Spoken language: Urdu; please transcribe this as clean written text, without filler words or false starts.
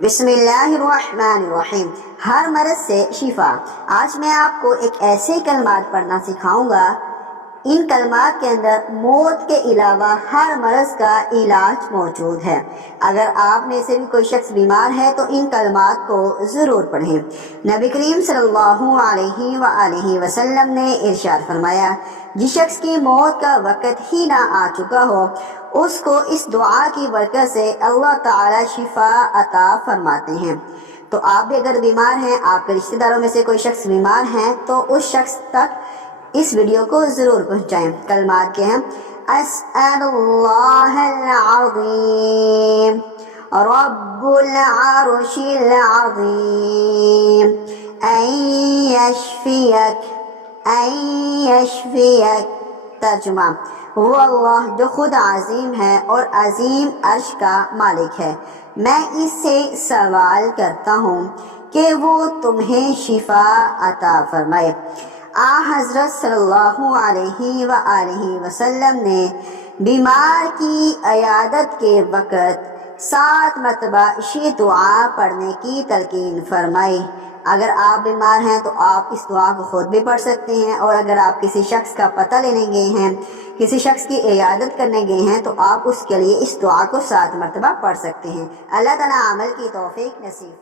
بسم اللہ الرحمن الرحیم۔ ہر مرض سے شفا۔ آج میں آپ کو ایک ایسے کلمات پڑھنا سکھاؤں گا، ان کلمات کے اندر موت کے علاوہ ہر مرض کا علاج موجود ہے۔ اگر آپ میں سے بھی کوئی شخص بیمار ہے تو ان کلمات کو ضرور پڑھیں۔ نبی کریم صلی اللہ علیہ وآلہ وسلم نے ارشاد فرمایا، جس شخص کی موت کا وقت ہی نہ آ چکا ہو اس کو اس دعا کی برکت سے اللہ تعالی شفا عطا فرماتے ہیں۔ تو آپ بھی اگر بیمار ہیں، آپ کے رشتہ داروں میں سے کوئی شخص بیمار ہیں تو اس شخص تک اس ویڈیو کو ضرور پہنچائیں۔ کلمات کے ہیں: اسأل اللہ العظیم، رب العرش العظیم، ان یشفیک۔ ترجمہ: وہ اللہ جو خود عظیم ہے اور عظیم عرش کا مالک ہے، میں اس سے سوال کرتا ہوں کہ وہ تمہیں شفا عطا فرمائے۔ حضرت صلی اللہ علیہ وآلہ وسلم نے بیمار کی عیادت کے وقت 7 مرتبہ یہ دعا پڑھنے کی تلقین فرمائی۔ اگر آپ بیمار ہیں تو آپ اس دعا کو خود بھی پڑھ سکتے ہیں، اور اگر آپ کسی شخص کا پتہ لینے گئے ہیں، کسی شخص کی عیادت کرنے گئے ہیں تو آپ اس کے لیے اس دعا کو 7 مرتبہ پڑھ سکتے ہیں۔ اللہ تعالیٰ عمل کی توفیق نصیب